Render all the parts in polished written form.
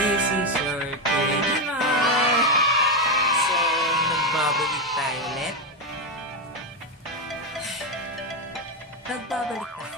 This is your Pediman. So, nagbabalik tayo ulit. Nagbabalik tayo.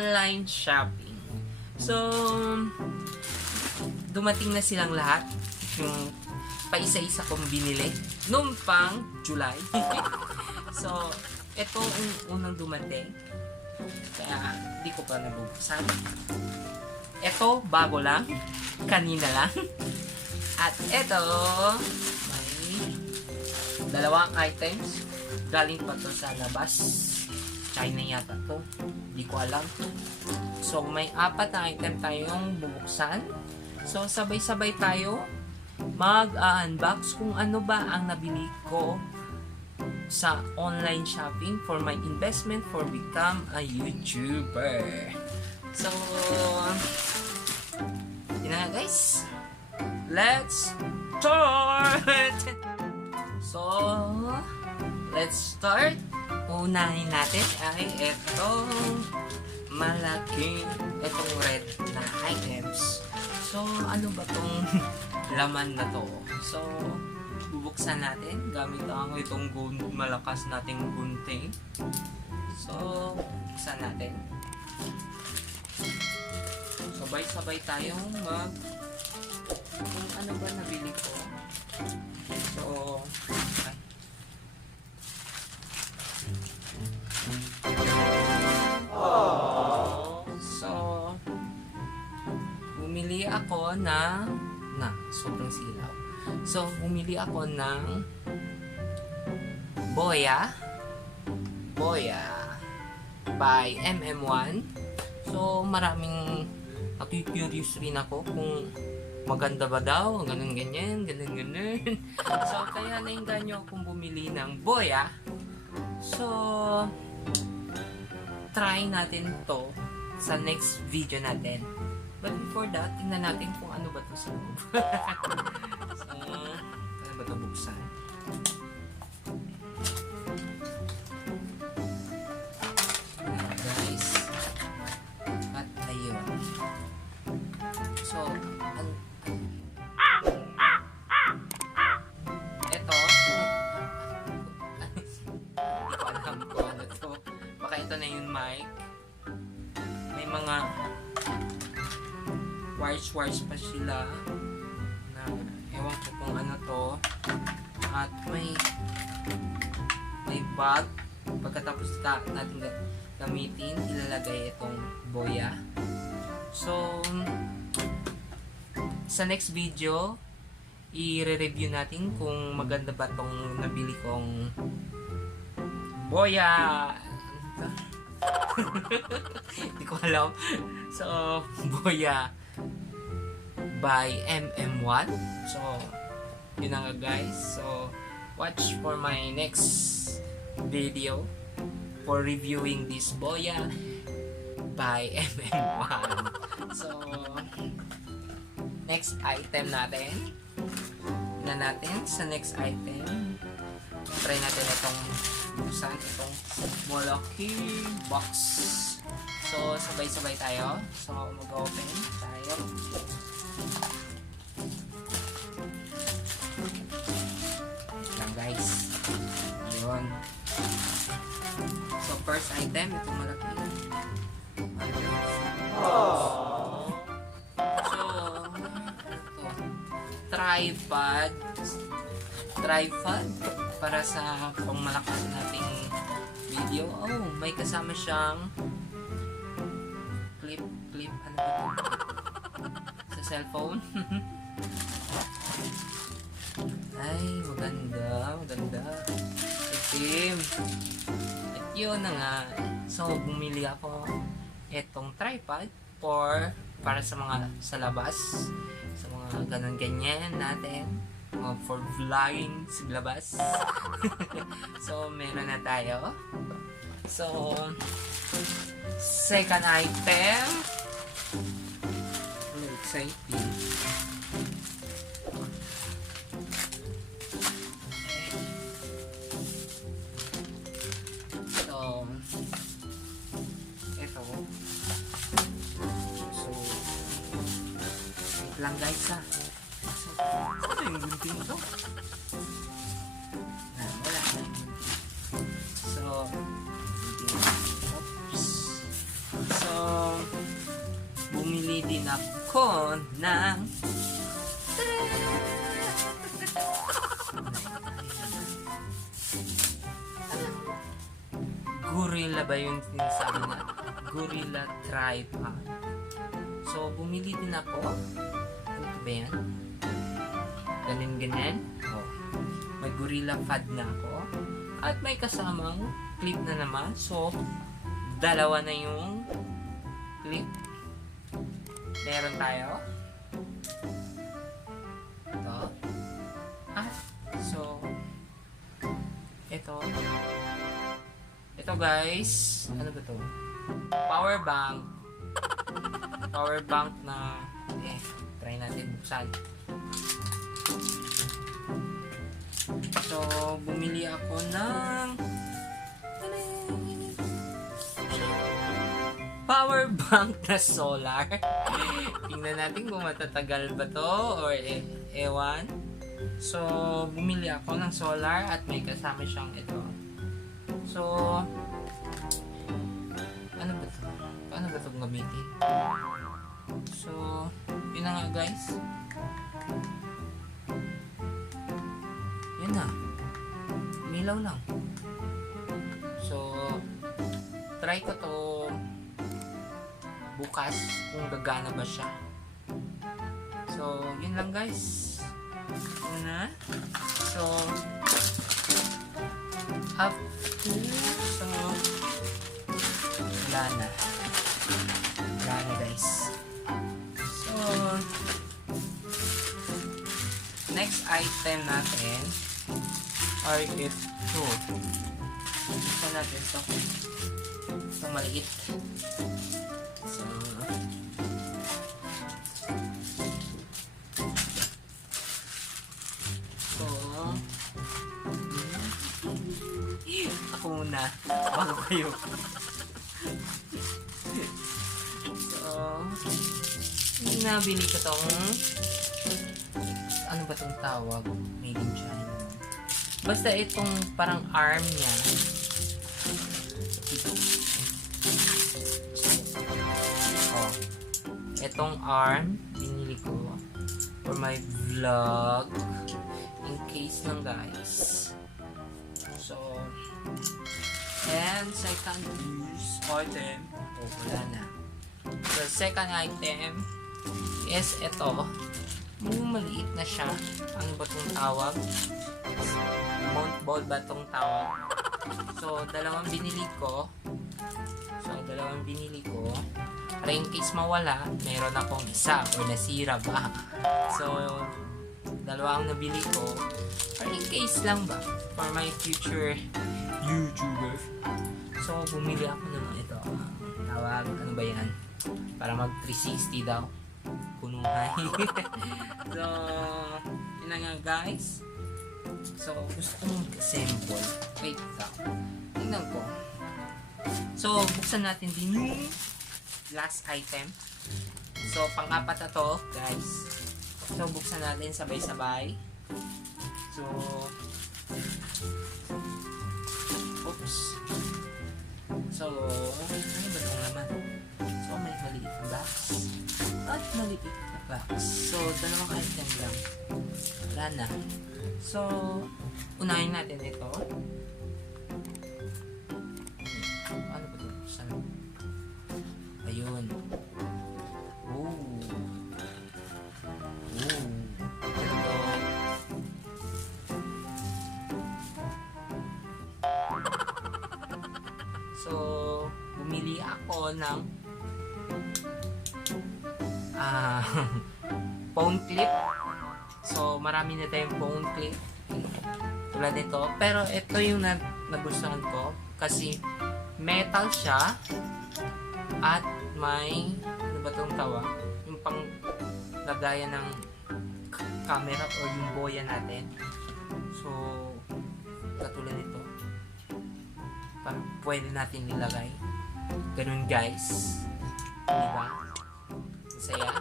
Online shopping. So, dumating na silang lahat. Yung paisa-isa kong binili. Noong pang July. So, ito ang unang dumating. Kaya, hindi ko pa nabubuksan. Ito, bago lang. Kanina lang. At ito, may dalawang items. Galing pa to sa labas. China yata to. Hindi ko alam. So, may 4 na item tayong bubuksan. So, sabay-sabay tayo mag-unbox kung ano ba ang nabili ko sa online shopping for my investment for become a YouTuber. So, yun na guys. Let's start! So, let's start. Unahin natin ay itong itong red na items. So, ano ba tong laman na to? So, bubuksan natin gamit ang itong malakas nating gunting. So, buksan natin. Sabay-sabay tayong kung ano ba nabili ko. So, bumili ako sobrang silaw. So, bumili ako ng Boya by MM1. So, maraming curious rin ako kung maganda ba daw, ganun. So, kaya nainganyo akong bumili ng Boya. So, try natin to sa next video natin. But before that, tingnan natin kung ano ba ito sa loob. So, ano ba ito buksan? Ayan, guys. At ayun. So, ito. Hindi ko alam kung ano ito. Baka ito na yung mic. May mga wires pa sila na ewan ko kung ano to. bag. Pagkatapos natin gamitin, ilalagay itong boya. So, sa next video, i-review natin kung maganda ba tong nabili kong boya. Hindi ko alam. So, boya by MM1. So, yun na nga guys. So, watch for my next video for reviewing this boya by MM1. So, next item natin sa next item, try natin itong buksan itong malaking box. So, sabay-sabay tayo. So, mag-open tayo. Yan guys. Yun. So, first item, itong malaki. Tripod para sa pangmalakas nating video. Oh, may kasama siyang clip, ano ba ito? Sa cellphone. Ay, maganda. Itim. At yun na nga. So, bumili ako etong tripod para sa mga sa labas. Sa mga ganun-ganyan natin. For vlogging sa labas. So, meron na tayo. So, second item. Exciting. So, ito. So, wait lang guys ha. Ano yung gunting ito? Wala na yung gunting. So, oops. So, bumili din ako ng Gorilla ba yung sinasabi na? Gorilla tripod. So, bumili din ako. Ano ba yan? Ganyan. Oh. May Gorilla pad na ako. At may kasamang clip na naman. So, dalawa na yung clip. Meron tayo. Ito. So, ito. Ito guys. Ano ba ito? Power bank. Power bank na try natin buksan. So, bumili ako ng power bank na solar. Tingnan natin kung matatagal ba to or ewan. So, bumili ako ng solar at may kasama siyang ito. So, ano ba to? Paano ba itong gamitin? So, yun na nga guys. Yun na. Umilaw lang. So, try ko to bukas kung gagana ba siya. So, yun lang guys. Yun na. So, wala na guys. So, next item natin are ito. Ito natin ito. Ito maliit. So, ako muna bago kayo. So, nabili ko tong ano ba tong tawag? Made in China. Basta itong parang arm niya. Ito. Oh. Itong arm binili ko for my vlog in case lang guys. So, and second use item. Oh, wala na. The second item is ito. Maliit na siya. Ano ba itong tawag? Mount ball ba itong tawag? So, dalawang binili ko. Para in case mawala, meron akong isa or nasira ba. So, dalawang nabili ko. Para in case lang ba. For my future YouTuber. So, bumili ako ng ito. Tawag, ano ba yan? Para mag 360 daw. Kunuhay. So, yun na nga guys. So, gusto kong assemble. Wait lang. Tingnan ko. So, buksan natin din yung last item. So, pang-apat na to, guys. So, buksan natin sabay-sabay. So, oops. So, ano ba itong laman? So, may maliit na box. At maliit na box. So, dalawang item lang. Wala na. So, unahin natin ito. Ano ba ito? Saan? Ayun. Ooh. Ooh. Ito. So, bumili ako ng phone clip. So, marami na tayong phone clip. Tulad nito. Pero ito yung nagustuhan ko. Kasi metal siya. At may, ano ba itong tawag? Yung pang lagayan ng camera or yung boya natin. So, katulad nito. Parang pwede natin nilagay. Ganun guys. Diba? Masaya.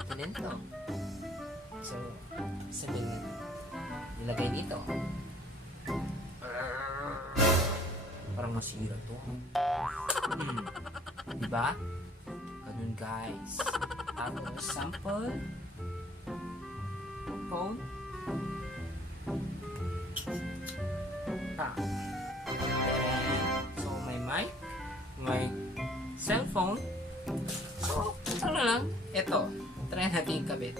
Ito din to. So, sabihin nilagay dito. Parang masira to. Diba? Ganun guys. Tapos, sample. Phone. So, may mic. May cellphone. So, ano lang. Ito. Try natin ikabit.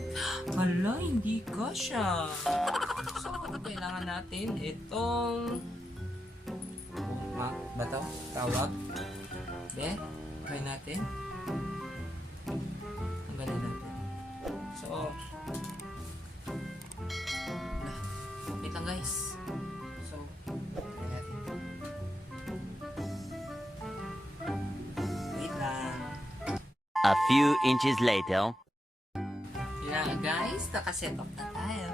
Hala, hindi ka siya. So, kailangan natin itong ba ito? Tawag. Then, try natin. Ang galing natin. So, wait lang guys. So, try natin. Wait lang. A few inches later. Yeah, guys, nakaset up na tayo.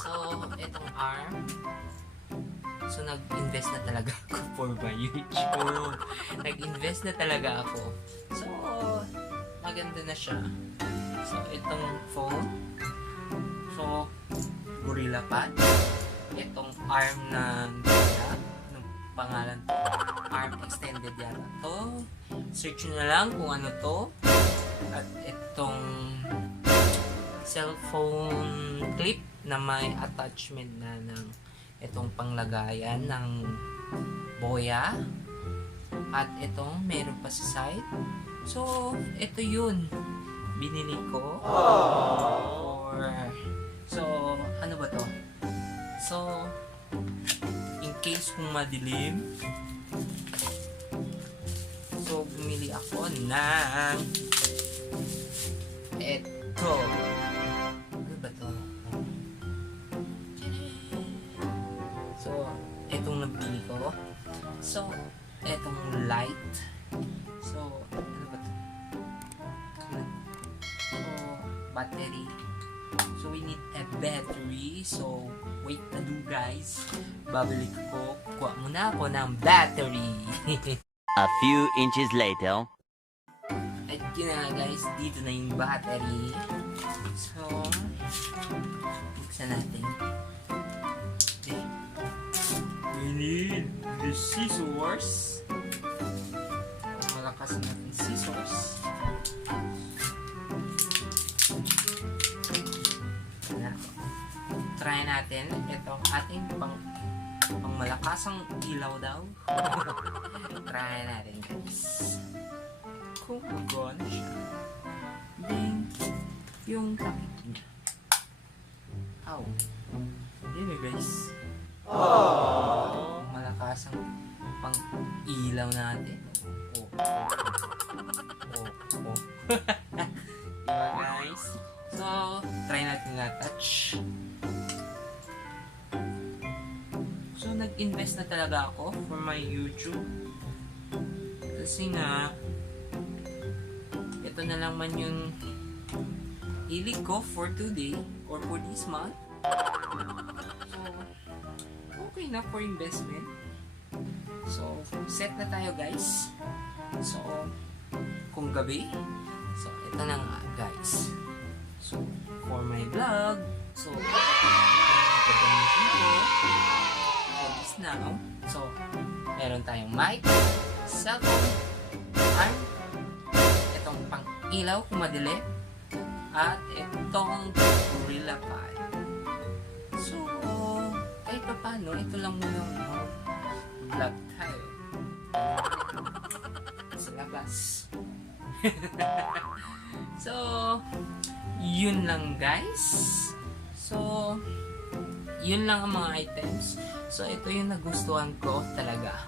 So, itong arm. So, nag-invest na talaga ako for my YouTube. Nag-invest na talaga ako. So, maganda na siya. So, itong phone. So, Gorilla Pad. Itong arm na Gorilla. Anong pangalan to? Arm extended yata to. Search nyo na lang kung ano to. At itong cellphone clip na may attachment na ng itong panglagayan ng boya. At itong meron pa sa side. So, ito yun. Binili ko. So, ano ba to? So, in case kung madilim, so, bumili ako ng ito. Ano ba to? So, itong nabili ko. So, itong light. So, ano ba to? So, battery. So, we need a battery. So, wait na do guys. Babalik ko. Kuha muna ako ng battery. A few inches later. At yun na guys, dito na yung battery. So, buksan natin. Okay. We need the scissors. Malakas natin scissors. Try natin itong ating pang pang malakasang ilaw daw. Try natin guys. Kung gano'n siya. Then, yung takip niya. Ow. Yun eh guys. Oh. Malakasang pang ilaw natin. Oh. Diba guys? So, try natin na touch. So, nag-invest na talaga ako for my YouTube. Kasi nga, ito na lang man yung hilig ko for today or for this month. So, okay na for investment. So, set na tayo guys. So, kung gabi, so, ito na nga guys. So, for my vlog, so, gagamitin ko for this now. So, meron tayong mic, cellphone, arm, itong pang ilaw kung madilim, at itong Gorilla Pad. So, kahit pa paano, ito lang muna vlog tayo. Sa labas. So, yun lang guys. So, yun lang ang mga items. So, ito yung nagustuhan ko talaga.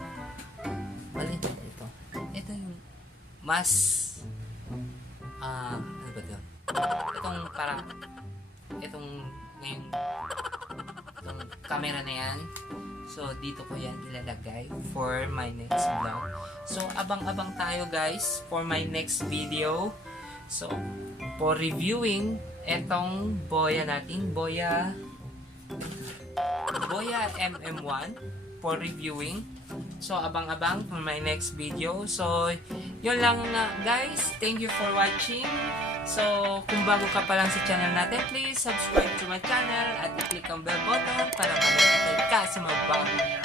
Ito. Ito yung mas ano ba ito? Itong camera na yan. So, dito ko yan ilalagay for my next vlog. So, abang-abang tayo guys for my next video. So, for reviewing etong Boya natin, Boya MM1 for reviewing. So, abang-abang for my next video. So, yun lang guys. Thank you for watching. So, kung bago ka pa lang sa channel natin, please subscribe to my channel at i-click ang bell button para ma-notify ka sa mga bagong